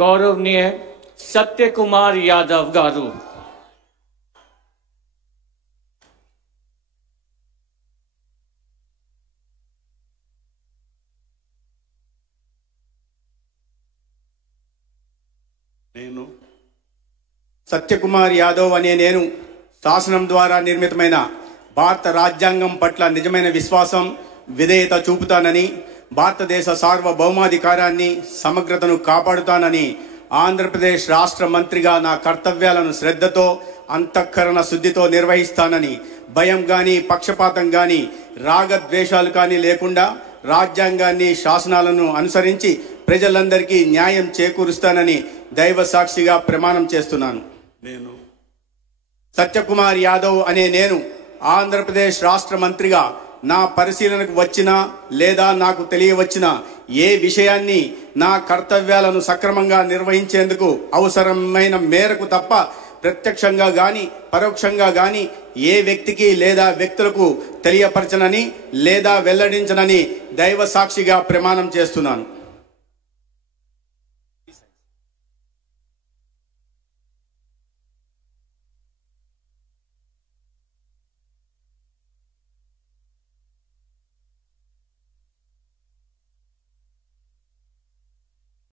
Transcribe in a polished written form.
गौरवनीय सत्य कुमार यादव गारू। సత్యకుమార్ యాదవ్ అనే నేను శాసనం ద్వారా నిర్మితమైన భారత రాజ్యాంగం పట్ల నిజమైన విశ్వాసం విధేయత చూపుతానని, భారతదేశ సార్వభౌమాధికారాన్ని సమగ్రతను కాపాడుతానని, ఆంధ్రప్రదేశ్ రాష్ట్ర మంత్రిగా నా కర్తవ్యాలను శ్రద్ధతో అంతఃకరణ శుద్ధితో నిర్వహిస్తానని, భయం కానీ పక్షపాతం కానీ రాగద్వేషాలు కానీ లేకుండా రాజ్యాంగాన్ని శాసనాలను అనుసరించి ప్రజలందరికీ న్యాయం చేకూరుస్తానని దైవ సాక్షిగా ప్రమాణం చేస్తున్నాను. నేను సత్యకుమార్ యాదవ్ అనే నేను ఆంధ్రప్రదేశ్ రాష్ట్ర మంత్రిగా నా పరిశీలనకు వచ్చిన లేదా నాకు తెలియవచ్చిన ఏ విషయాన్ని నా కర్తవ్యాలను సక్రమంగా నిర్వహించేందుకు అవసరమైన మేరకు తప్ప ప్రత్యక్షంగా గాని పరోక్షంగా గాని ఏ వ్యక్తికి లేదా వ్యక్తులకు తెలియపరచనని లేదా వెల్లడించనని దైవ సాక్షిగా ప్రమాణం చేస్తున్నాను.